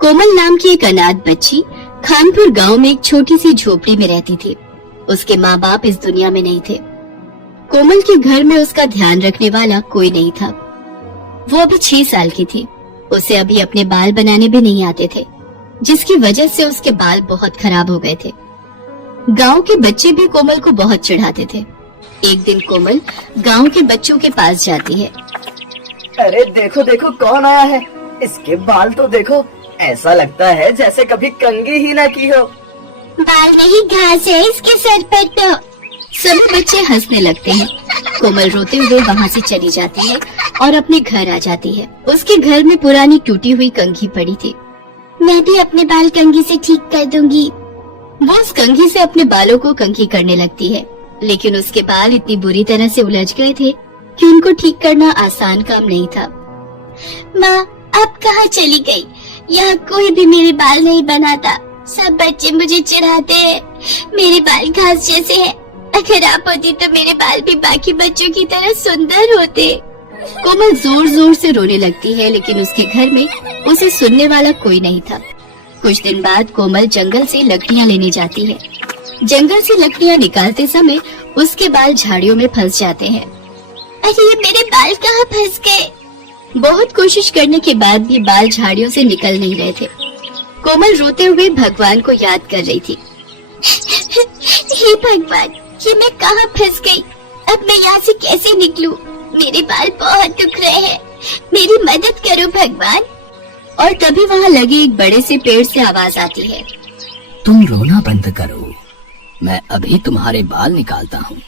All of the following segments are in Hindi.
कोमल नाम की एक अनाथ बच्ची खानपुर गांव में एक छोटी सी झोपड़ी में रहती थी। उसके माँ बाप इस दुनिया में नहीं थे। कोमल के घर में उसका ध्यान रखने वाला कोई नहीं था। वो अभी 6 साल की थी। उसे अभी अपने बाल बनाने भी नहीं आते थे, जिसकी वजह से उसके बाल बहुत खराब हो गए थे। गांव के बच्चे भी कोमल को बहुत चिढ़ाते थे। एक दिन कोमल गांव के बच्चों के पास जाती है। अरे देखो देखो कौन आया है, इसके बाल तो देखो, ऐसा लगता है जैसे कभी कंघी ही ना की हो। बाल नहीं घास है इसके सर पर तो। सभी बच्चे हंसने लगते हैं। कोमल रोते हुए वहाँ से चली जाती है और अपने घर आ जाती है। उसके घर में पुरानी टूटी हुई कंघी पड़ी थी। मैं भी अपने बाल कंघी से ठीक कर दूंगी। वो उस कंघी से अपने बालों को कंघी करने लगती है, लेकिन उसके बाल इतनी बुरी तरह से उलझ गए थे कि उनको ठीक करना आसान काम नहीं था। माँ अब कहाँ चली गई? यहाँ कोई भी मेरे बाल नहीं बनाता। सब बच्चे मुझे चिढ़ाते हैं। मेरे बाल घास जैसे हैं। अगर आप होती तो मेरे बाल भी बाकी बच्चों की तरह सुंदर होते। कोमल जोर जोर से रोने लगती है, लेकिन उसके घर में उसे सुनने वाला कोई नहीं था। कुछ दिन बाद कोमल जंगल से लकड़ियाँ लेने जाती है। जंगल से लकड़ियाँ निकालते समय उसके बाल झाड़ियों में फंस जाते हैं। अरे ये मेरे बाल कहाँ फंस गए? बहुत कोशिश करने के बाद भी बाल झाड़ियों से निकल नहीं रहे थे। कोमल रोते हुए भगवान को याद कर रही थी। हे भगवान, ये मैं कहाँ फंस गई? अब मैं यहाँ से कैसे निकलूं? मेरे बाल बहुत दुख रहे हैं। मेरी मदद करो भगवान। और तभी वहाँ लगे एक बड़े से पेड़ से आवाज आती है। तुम रोना बंद करो, मैं अभी तुम्हारे बाल निकालता हूँ।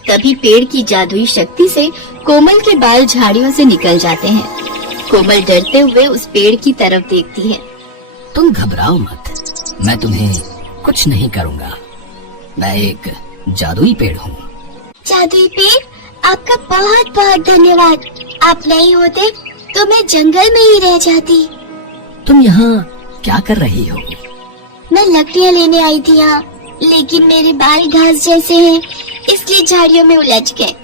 तभी पेड़ की जादुई शक्ति से कोमल के बाल झाड़ियों से निकल जाते हैं। कोमल डरते हुए उस पेड़ की तरफ देखती है। तुम घबराओ मत, मैं तुम्हें कुछ नहीं करूँगा। मैं एक जादुई पेड़ हूँ। जादुई पेड़, आपका बहुत बहुत धन्यवाद। आप नहीं होते तो मैं जंगल में ही रह जाती। तुम यहाँ क्या कर रही हो? मैं लकड़ियाँ लेने आई थी यहाँ, लेकिन मेरे बाल घास जैसे हैं, इसलिए झाड़ियों में उलझ गए।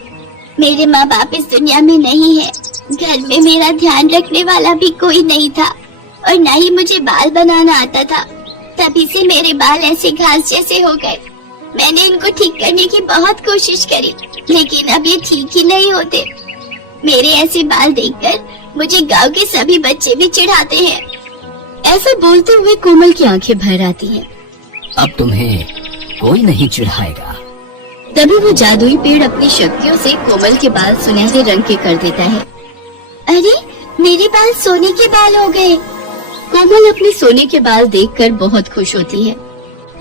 मेरे माँ बाप इस दुनिया में नहीं है। घर में मेरा ध्यान रखने वाला भी कोई नहीं था और न ही मुझे बाल बनाना आता था। तभी से मेरे बाल ऐसे घास जैसे हो गए। मैंने इनको ठीक करने की बहुत कोशिश करी, लेकिन अब ये ठीक ही नहीं होते। मेरे ऐसे बाल देखकर मुझे गांव के सभी बच्चे भी चिढ़ाते हैं। ऐसा बोलते हुए कोमल की आंखें भर आती हैं। अब तुम्हें कोई नहीं चिढ़ाएगा। तभी वो जादुई पेड़ अपनी शक्तियों से कोमल के बाल सुनहरे रंग के कर देता है। अरे मेरे बाल सोने के बाल हो गए। कोमल अपने सोने के बाल देखकर बहुत खुश होती है।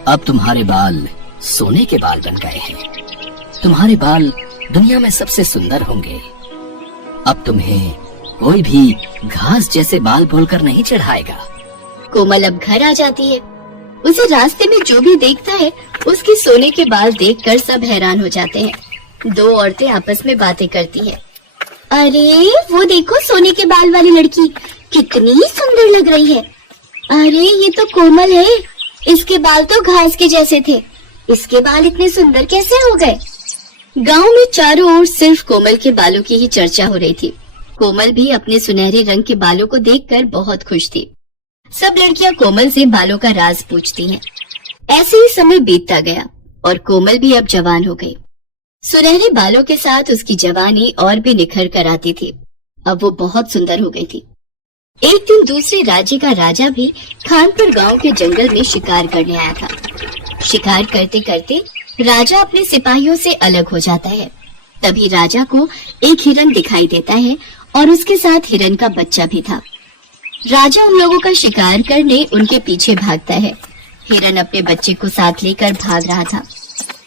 अब तुम्हारे बाल सोने के बाल बन गए हैं। तुम्हारे बाल दुनिया में सबसे सुंदर होंगे। अब तुम्हें कोई भी घास जैसे बाल बोलकर नहीं चिढ़ाएगा। कोमल अब घर आ जाती है। उसे रास्ते में जो भी देखता है उसके सोने के बाल देखकर सब हैरान हो जाते हैं। 2 औरतें आपस में बातें करती हैं। अरे वो देखो, सोने के बाल वाली लड़की कितनी सुंदर लग रही है। अरे ये तो कोमल है। इसके बाल तो घास के जैसे थे, इसके बाल इतने सुंदर कैसे हो गए? गांव में चारों ओर सिर्फ कोमल के बालों की ही चर्चा हो रही थी। कोमल भी अपने सुनहरे रंग के बालों को देखकर बहुत खुश थी। सब लड़कियां कोमल से बालों का राज पूछती हैं। ऐसे ही समय बीतता गया और कोमल भी अब जवान हो गई। सुनहरे बालों के साथ उसकी जवानी और भी निखर कर आती थी। अब वो बहुत सुंदर हो गई थी। एक दिन दूसरे राज्य का राजा भी खानपुर गांव के जंगल में शिकार करने आया था। शिकार करते करते राजा अपने सिपाहियों से अलग हो जाता है। तभी राजा को एक हिरन दिखाई देता है और उसके साथ हिरन का बच्चा भी था। राजा उन लोगों का शिकार करने उनके पीछे भागता है। हिरन अपने बच्चे को साथ लेकर भाग रहा था,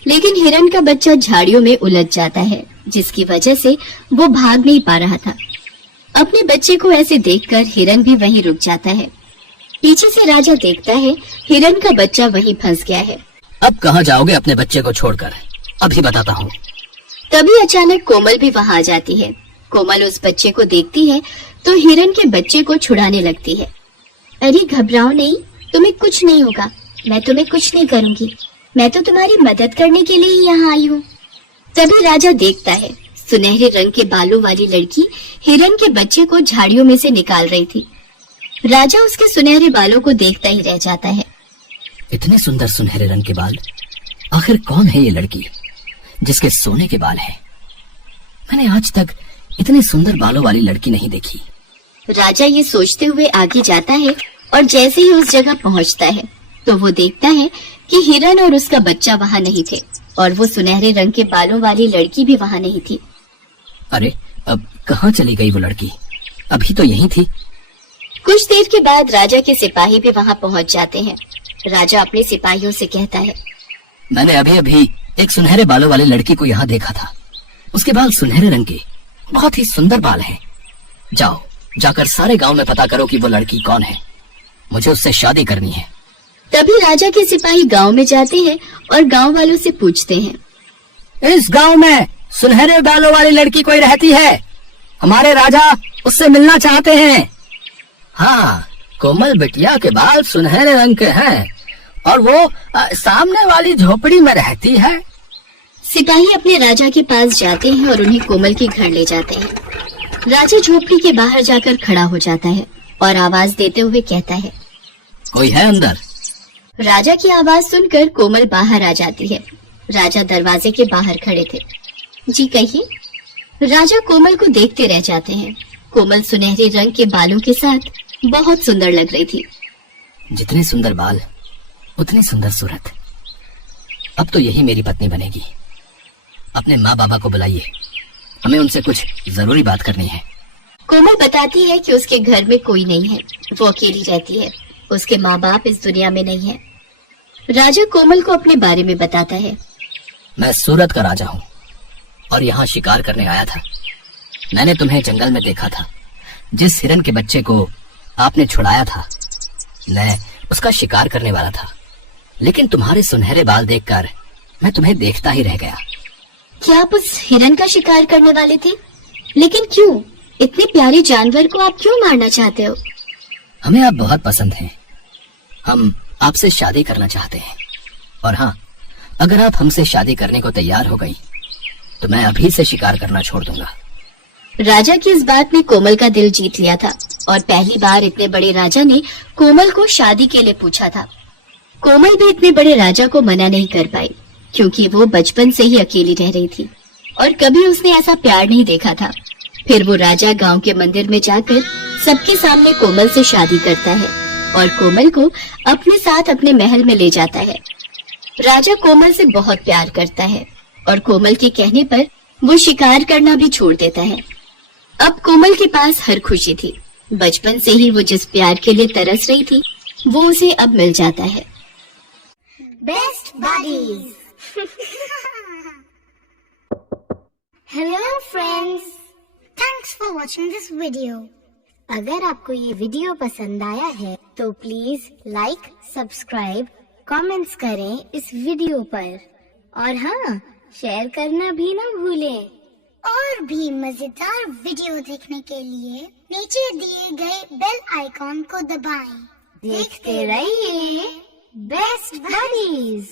लेकिन हिरन का बच्चा झाड़ियों में उलझ जाता है, जिसकी वजह से वो भाग नहीं पा रहा था। अपने बच्चे को ऐसे देखकर हिरन भी वहीं रुक जाता है। पीछे से राजा देखता है हिरन का बच्चा वहीं फंस गया है। अब कहाँ जाओगे अपने बच्चे को छोड़कर? अभी बताता हूँ। तभी अचानक कोमल भी वहाँ आ जाती है। कोमल उस बच्चे को देखती है तो हिरन के बच्चे को छुड़ाने लगती है। अरे घबराओ नहीं, तुम्हें कुछ नहीं होगा। मैं तुम्हें कुछ नहीं करूँगी। मैं तो तुम्हारी मदद करने के लिए ही यहाँ आई हूँ। तभी राजा देखता है सुनहरे रंग के बालों वाली लड़की हिरन के बच्चे को झाड़ियों में से निकाल रही थी। राजा उसके सुनहरे बालों को देखता ही रह जाता है। इतने सुंदर सुनहरे रंग के बाल, आखिर कौन है ये लड़की जिसके सोने के बाल हैं? मैंने आज तक इतने सुंदर बालों वाली लड़की नहीं देखी। राजा ये सोचते हुए आगे जाता है और जैसे ही उस जगह पहुंचता है तो वो देखता है कि हिरन और उसका बच्चा वहां नहीं थे और वो सुनहरे रंग के बालों वाली लड़की भी वहां नहीं थी। अरे, अब कहाँ चली गई वो लड़की? अभी तो यहीं थी। कुछ देर के बाद राजा के सिपाही भी वहां पहुंच जाते हैं। राजा अपने सिपाहियों से कहता है, मैंने अभी अभी एक सुनहरे बालों वाली लड़की को यहाँ देखा था। उसके बाल सुनहरे रंग के, बहुत ही सुंदर बाल हैं। जाओ, जाकर सारे गांव में पता करो कि वो लड़की कौन है। मुझे उससे शादी करनी है। तभी राजा के सिपाही गांव में जाते हैं और गांव वालों से पूछते हैं, इस गांव में सुनहरे बालों वाली लड़की कोई रहती है? हमारे राजा उससे मिलना चाहते हैं। हाँ, कोमल बिटिया के बाल सुनहरे रंग के हैं और वो सामने वाली झोपड़ी में रहती है। सिपाही अपने राजा के पास जाते हैं और उन्हें कोमल के घर ले जाते हैं। राजा झोपड़ी के बाहर जाकर खड़ा हो जाता है और आवाज देते हुए कहता है, कोई है अंदर? राजा की आवाज सुनकर कोमल बाहर आ जाती है। राजा दरवाजे के बाहर खड़े थे। जी कहिए। राजा कोमल को देखते रह जाते हैं। कोमल सुनहरे रंग के बालों के साथ बहुत सुंदर लग रही थी। जितने सुंदर बाल उतनी सुंदर सूरत। अब तो यही मेरी पत्नी बनेगी। अपने माँ बाबा को बुलाइए, हमें उनसे कुछ जरूरी बात करनी है। कोमल बताती है कि उसके घर में कोई नहीं है, वो अकेली रहती है। उसके माँ बाप इस दुनिया में नहीं है। राजा कोमल को अपने बारे में बताता है। मैं सूरत का राजा हूँ और यहाँ शिकार करने आया था। मैंने तुम्हें जंगल में देखा था। जिस हिरन के बच्चे को आपने छुड़ाया था, मैं उसका शिकार करने वाला था, लेकिन तुम्हारे सुनहरे बाल देखकर मैं तुम्हें देखता ही रह गया। क्या आप उस हिरन का शिकार करने वाले थे? लेकिन क्यों? इतने प्यारे जानवर को आप क्यों मारना चाहते हो? हमें आप बहुत पसंद हैं। हम आपसे शादी करना चाहते हैं। और हाँ, अगर आप हमसे शादी करने को तैयार हो गई तो मैं अभी से शिकार करना छोड़ दूंगा। राजा की इस बात ने कोमल का दिल जीत लिया था और पहली बार इतने बड़े राजा ने कोमल को शादी के लिए पूछा था। कोमल भी इतने बड़े राजा को मना नहीं कर पाई, क्योंकि वो बचपन से ही अकेली रह रही थी और कभी उसने ऐसा प्यार नहीं देखा था। फिर वो राजा गांव के मंदिर में जाकर सबके सामने कोमल से शादी करता है और कोमल को अपने साथ अपने महल में ले जाता है। राजा कोमल से बहुत प्यार करता है और कोमल के कहने पर वो शिकार करना भी छोड़ देता है। अब कोमल के पास हर खुशी थी। बचपन से ही वो जिस प्यार के लिए तरस रही थी, वो उसे अब मिल जाता है। Best buddies. Hello friends, thanks for watching this video. अगर आपको ये वीडियो पसंद आया है तो प्लीज लाइक, सब्सक्राइब, कमेंट्स करें इस वीडियो पर और हाँ, शेयर करना भी ना भूलें। और भी मजेदार वीडियो देखने के लिए नीचे दिए गए बेल आइकॉन को दबाएं। देखते रहिए बेस्ट बडीज।